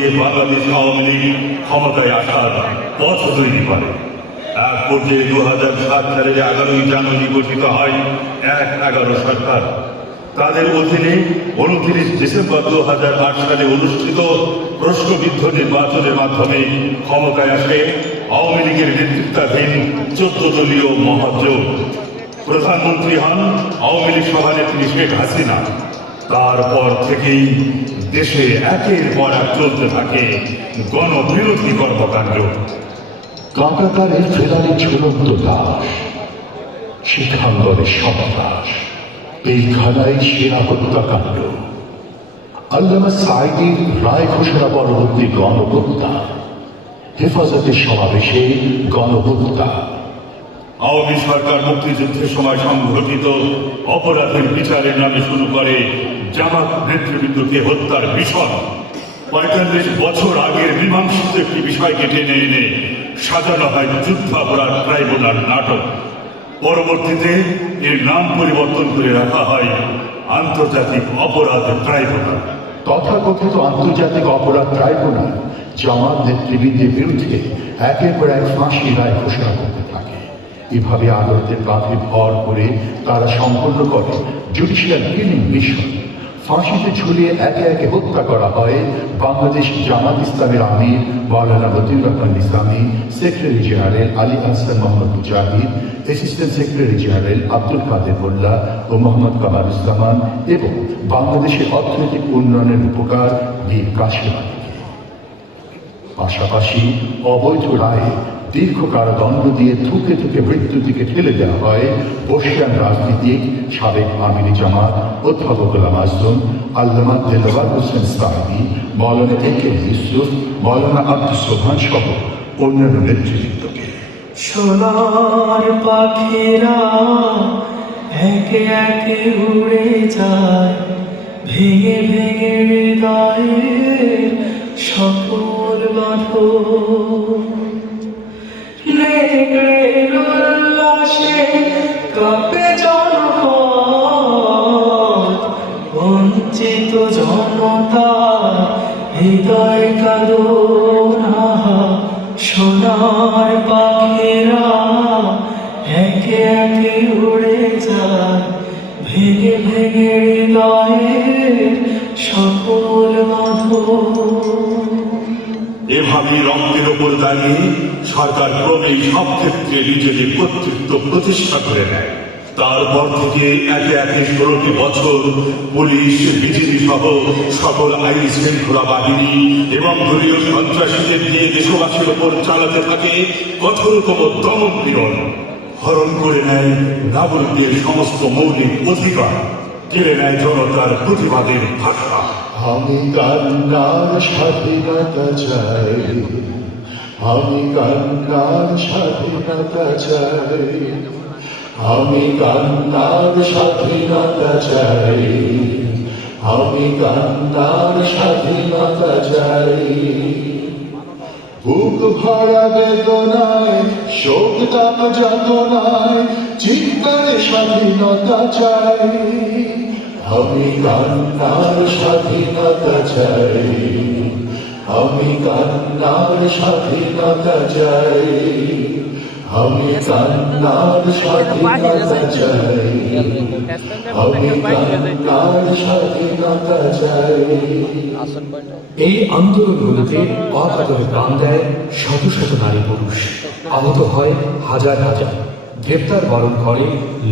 দিয়ে বাংলাদেশ আওয়ামী লীগ ক্ষমতায় আসার পথ তৈরি করে। এক পর্যায়ে 2007 সালের 11ই জানুয়ারি গঠিত হয় 1-11 সরকার। তাদের অধীনে 29 ডিসেম্বর 2008 সালে অনুষ্ঠিত প্রশ্নবিদ্ধ নির্বাচনের মাধ্যমে ক্ষমতায় আসে আওয়ামী লীগের নেতৃত্বাধীন 14 দলীয় মহাজোট। প্রধানমন্ত্রী হন আওয়ামী লীগ সভানেত্রী শেখ হাসিনা। তারপর থেকেই দেশে একের পর এক চলতে থাকে গণবিরোধী কর্মকাণ্ড। কাঁটাতারের ফেরারি ঝুলন্ত দাস, শিখাঙ্গনের সন্ত্রাস, পিলখানায় সেনা হত্যাকাণ্ড, আল্লামা সাঈদীর রায় ঘোষণা পরবর্তী গণহত্যা, হেফাজতের সমাবেশে গণহত্যা। আওয়ামী সরকার মুক্তিযুদ্ধের সময় সংঘটিত অপরাধের বিচারের নামে শুরু করে জামাত নেতৃবৃন্দকে হত্যার মিশন। 45 বছর আগের মীমাংসিত একটি বিষয়কে টেনে এনে সাজানো হয় যুদ্ধাপরাধ ট্রাইব্যুনাল নাটক। পরবর্তীতে এর নাম পরিবর্তন করে রাখা হয় আন্তর্জাতিক অপরাধ ট্রাইব্যুনাল। তথাকথিত আন্তর্জাতিক অপরাধ ট্রাইব্যুনাল জামাত নেতৃবৃন্দের বিরুদ্ধে একের পর এক ফাঁসির রায় ঘোষণা করতে থাকে। এভাবে আদালতের কাঁধে ভর করে তারা সম্পন্ন করে জুডিশিয়াল কিলিং মিশন। ফাঁসিতে ঝুলিয়ে একে একে হত্যা করা হয় বাংলাদেশ জামাত ইসলামের আমির মাওলানা মতিউর রহমান ইসলামী, সেক্রেটারি জেনারেল আলী আহসান মোহাম্মদ মুজাহিদ, অ্যাসিস্ট্যান্ট সেক্রেটারি জেনারেল আব্দুল কাদের মোল্লা ও মোহাম্মদ কামারুজ্জামান এবং বাংলাদেশের অর্থনৈতিক উন্নয়নের উপকার বীর কাশেম আলীকে। পাশাপাশি অবৈধ রায়ে দীর্ঘ কারাদণ্ড দিয়ে থুকে থুকে মৃত্যুর দিকে ঠেলে দেওয়া হয় বর্ষিয়ান রাজনীতিক সাবেক আমিরি জামাত অধ্যাপক গোলাম আজম, আল্লামা দেলওয়ার হোসেন সাঈদী, মাওলানা একে ইউসুফ, মাওলানা আব্দুস সোবহান সহ অন্যান্য নেতৃবৃন্দকে। সোনার পাখিরা একে একে উড়ে যায়, ভেঙে ভেঙে হৃদয়ের সকল বাঁধন। নেকড়ের উল্লাসে কাঁপে জনপদ, বঞ্চিত জনতা হৃদয় কাঁদনা। সোনার পাখিরা একে একে উড়ে যায়, ভেঙে ভেঙে হৃদয়ের সকল বাঁধন। এভাবে রক্তের ওপর দাঁড়িয়ে সরকার ক্রমেই সব ক্ষেত্রে নিজেদের কর্তৃত্ব প্রতিষ্ঠা করে নেয়। তারপর থেকে একে একে 16টি বছর পুলিশ, বিজিবি সহ সকল আইন শৃঙ্খলা বাহিনী এবং দলীয় সন্ত্রাসীদের দিয়ে দেশবাসীর ওপর চালাতে থাকে কঠোরতম দমন পীড়ন। হরণ করে নেয় নাগরিকদের সমস্ত মৌলিক অধিকার, কেড়ে নেয় জনতার প্রতিবাদের ভাষা। আমি কান্নার স্বাধীনতা চাই, আমি কান্নার স্বাধীনতা চাই, আমি কান্নার স্বাধীনতা চাই, আমি কান্নার স্বাধীনতা চাই। বুক ভরা বেদনায়, শোক তাপ যাতনায়, চিৎকারে স্বাধীনতা চাই। আমি কান্নার স্বাধীনতা চাই, আমি কান্নার স্বাধীনতা চাই, আমি কান্নার স্বাধীনতা চাই, আমি কান্নার স্বাধীনতা চাই। এই আন্দোলনগুলোতে অকাতরে প্রাণ দেয় শত শত নারী পুরুষ, আহত হয় হাজার হাজার, গ্রেপ্তার বরণ করে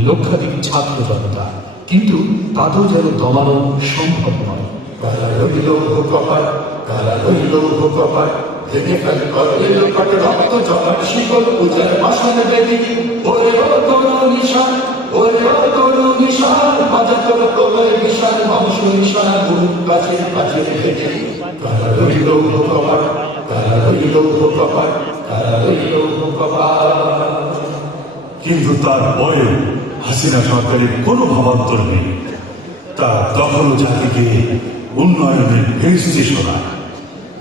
লক্ষাধিক ছাত্র জনতা, কিন্তু তাতেও যেন দমানো সম্ভব নয়। কারা রইল কপাট, কারা রইল কপাট, ভেঙে ফেল করবে লোপাট, রক্ত জমাট শিকল পূজার বাসনে বেদি। ওরে ও তোর নিশান, ওরে ও তোর নিশান, বাজা তোর প্রলয় বিশাল বংশ নিশান, গুরু কাছে কাছে ভেদি। কারা রইল কপাট, কারা রইল কপাট, কারা রইল কপাট। কিন্তু তারপরে হাসিনা সরকারের কোনো ভাবান্তর নেই। তা তখনও জাতিকে উন্নয়নের ফেরিস্তি শোনায়।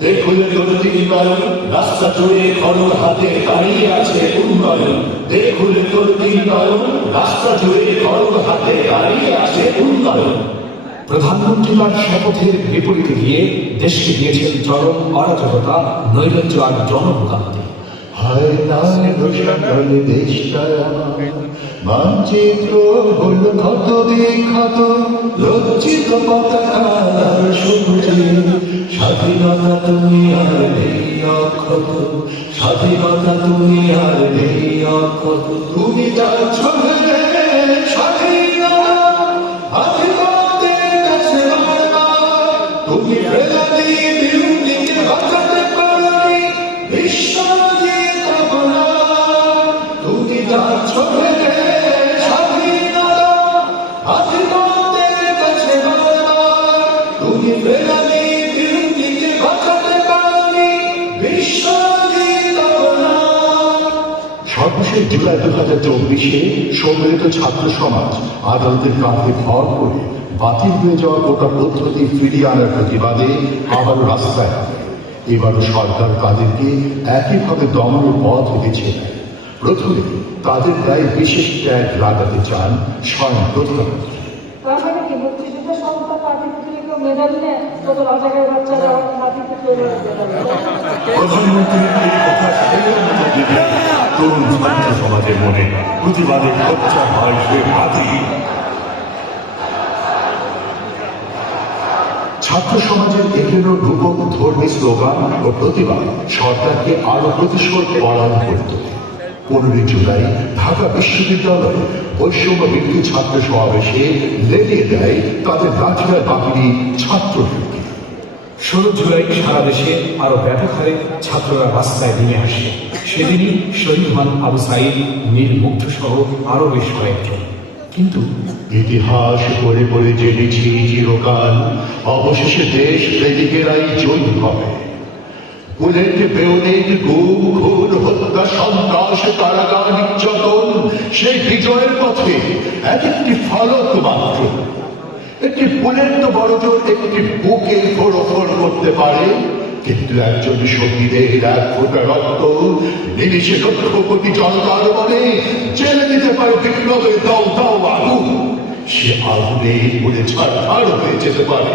দেখুন তোর দিনবায়ন, রাস্তা জুড়ে খড়গ হাতে দাঁড়িয়ে আছে উন্নয়ন। দেখুন তোর দিনবায়ন, রাস্তা জুড়ে খড়গ হাতে দাঁড়িয়ে আছে উন্নয়ন। প্রধানমন্ত্রী তার শপথের বিপরীতে গিয়ে দেশকে দিয়েছেন চরম অরাজকতা, নৈরাজ্য আর জনভোগান্তি। হায় তার রোশানল দেশটা আমার, মানচিত্র হল ক্ষত বিক্ষত, লজ্জিত পতাকা আর সবুজে, স্বাধীনতা তুমি আর নেই অক্ষত, স্বাধীনতা তুমি আর নেই অক্ষত। তুমি যাচ্ছ হেরে স্বাধীনতা, আধিপত্যের কাছে বারবার, তুমি ফেরালি বিরুদ্ধে বাঁচাতে পারোনি বিশ্বজিৎ অপরাধ। তুমি যাচ্ছ হেরে স্বাধীনতা, আধিপত্যের কাছে বারবার, তুমি ফেরালি বিরুদ্ধে বাঁচাতে পারোনি বিশ্বজিৎ অপরাধ। সর্বশেষ জুলাই 2024 সম্মিলিত ছাত্র সমাজ আদালতের কাঁধে ভর করে বাতিল হয়ে যাওয়া গোটা পদ্ধতি ফিরিয়ে আনার প্রতিবাদে আবারও রাস্তায় নামে। এবারও সরকার তাদেরকে একইভাবে দমনের পথ বেছে নেয়। প্রথমে তাদের গায়ে বিশেষ ট্যাগ লাগাতে চান স্বয়ং প্রধানমন্ত্রী। তার মানে কি মুক্তিযুদ্ধ সন্তান নাতিপুতি কেউ মেধাবী নেয়, তত রাজাকার বাচ্চারা নাতিপুতি প্রধানমন্ত্রীর এই কথা সেই মতো দিলে তরুণ ছাত্র সমাজের মনে প্রতিবাদের খরচা হয় সে বাতিল। ছাত্র সমাজের এগুলো রূপক ধর্মী স্লোগান ও প্রতিবাদ সরকারকে আরো প্রতিশোধ পরায়ণ করে তোলে। 15 জুলাই ঢাকা বিশ্ববিদ্যালয়ে বৈষম্য বিরোধী ছাত্র সমাবেশে লেলিয়ে দেয় তাদের লাঠিয়ার বাহিনী ছাত্রলীগকে। 16 জুলাই সারা দেশে আরো ব্যাপক হারে ছাত্ররা রাস্তায় নেমে আসে। সেদিনই শহীদ হন আবু সাইদ, মীর মুগ্ধ সহ আরো বেশ কয়েকজন। কিন্তু ইতিহাস পড়ে পড়ে জেনেছি চিরকাল অবশেষে দেশ প্রেমিকেরাই জয়ী হবে। বুলেট বেয়োনেট গুম খুন হত্যা সন্ত্রাস কারাগার নির্যাতন সেই বিজয়ের পথে এক একটি ফলক মাত্র। একটি বুলেট তো বড়জোর একটি বুকে ফোড়ফোড় করতে পারে, কিন্তু একজন শহীদের এক ফোঁটা রক্ত নিমিষে লক্ষ কোটি জনতার মনে জেলে দিতে পারে বিপ্লবের দাও দাও আগুন। সে আগুনে পুড়ে ছাড়খাড় হয়ে যেতে পারে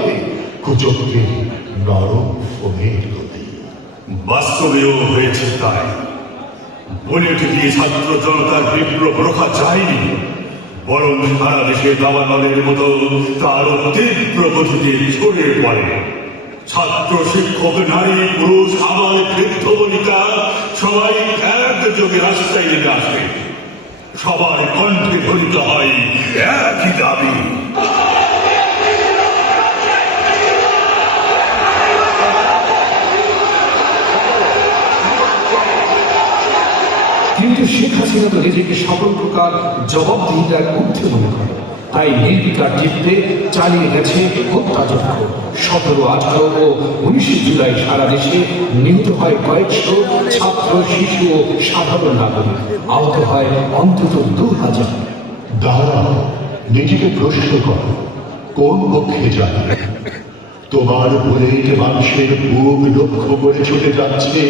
কুচক্রের নরম ফোমের গতি। বাস্তবেও হয়েছে তাই। বুলেট দিয়ে ছাত্র জনতার বিপ্লব রোখা যায়নি, বরং সারা দেশে দাবানলের মতো তারও তীব্র গতিতে ছড়িয়ে পড়ে। ছাত্র শিক্ষক নারী পুরুষ আবার বৃদ্ধ বনিতা সবাই একযোগে রাস্তায় নেমে আসে। সবার কণ্ঠে ধ্বনিত হয় একই দাবি। কিন্তু শেখ হাসিনা তো নিজেকে সকল প্রকার জবাবদিহিতার ঊর্ধ্বে মনে করে, তাই নির্বিকার চিত্তে চালিয়ে গেছে হত্যাযজ্ঞ। 17, 18 ও 19 জুলাই সারা দেশে নিহত হয় কয়েকশো ছাত্র, শিশু ও সাধারণ নাগরিক, আহত হয় অন্তত 2000। দাঁড়াও, নিজেকে প্রশ্ন করো, কোন পক্ষে যাবে? তোমার বুলেট মানুষের বুক লক্ষ্য করে চলে যাচ্ছে,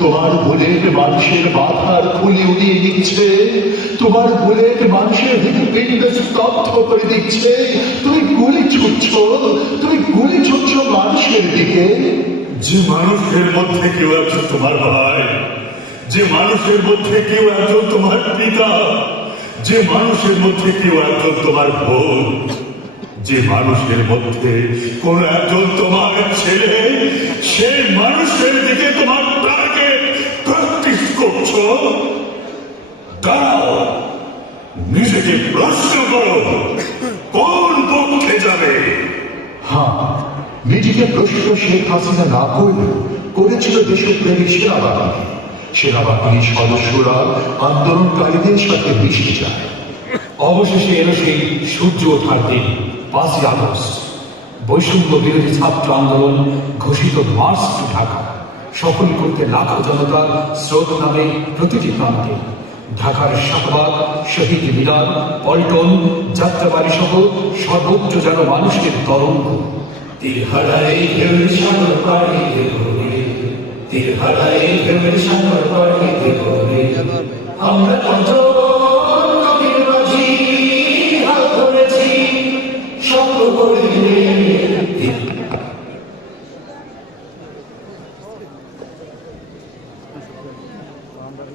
তোমার বুলেট মানুষের মাথার খুলি উড়িয়ে দিচ্ছে, তোমার বুলেট মানুষের হৃদপিণ্ড স্তব্ধ করে দিচ্ছে। তুমি গুলি ছুটছ মানুষের দিকে। যে মানুষের মধ্যে কেউ একজন তোমার ভাই, যে মানুষের মধ্যে কেউ একজন তোমার পিতা, যে মানুষের মধ্যে কেউ একজন তোমার বোন, যে মানুষের মধ্যে কোন একজন তোমার ছেলে, সেই মানুষের দিকে তোমার টার্গেট প্র্যাকটিস করছো। দাঁড়াও, নিজেকে প্রশ্ন করো, কোন পক্ষে যাবে? হ্যাঁ, নিজেকে প্রশ্ন শেখ হাসিনা না করলেও করেছিল দেশপ্রেমী সেনাবাহিনীর সদস্যরা আন্দোলনকারীদের সাথে মিশে যায়। অবশেষে এলো সেই সূর্য ওঠার দিন, 5 আগস্ট। বৈষম্য বিরোধী ছাত্র আন্দোলন ঘোষিত মার্চ টু ঢাকা সফল করতে লাখো জনতার স্রোত নামে প্রতিটি প্রান্তে। ঢাকার শাহবাগ, শহীদ মিনার, পল্টন, যাত্রাবাড়ি সহ সর্বত্র যেন মানুষের তরঙ্গ। তীরহারায় ঢেউয়ের সাগর পাড়িতে ঘোরে, তীরহারায় ঢেউয়ের সাগর পাড়িতে ঘোরে, আমরা কত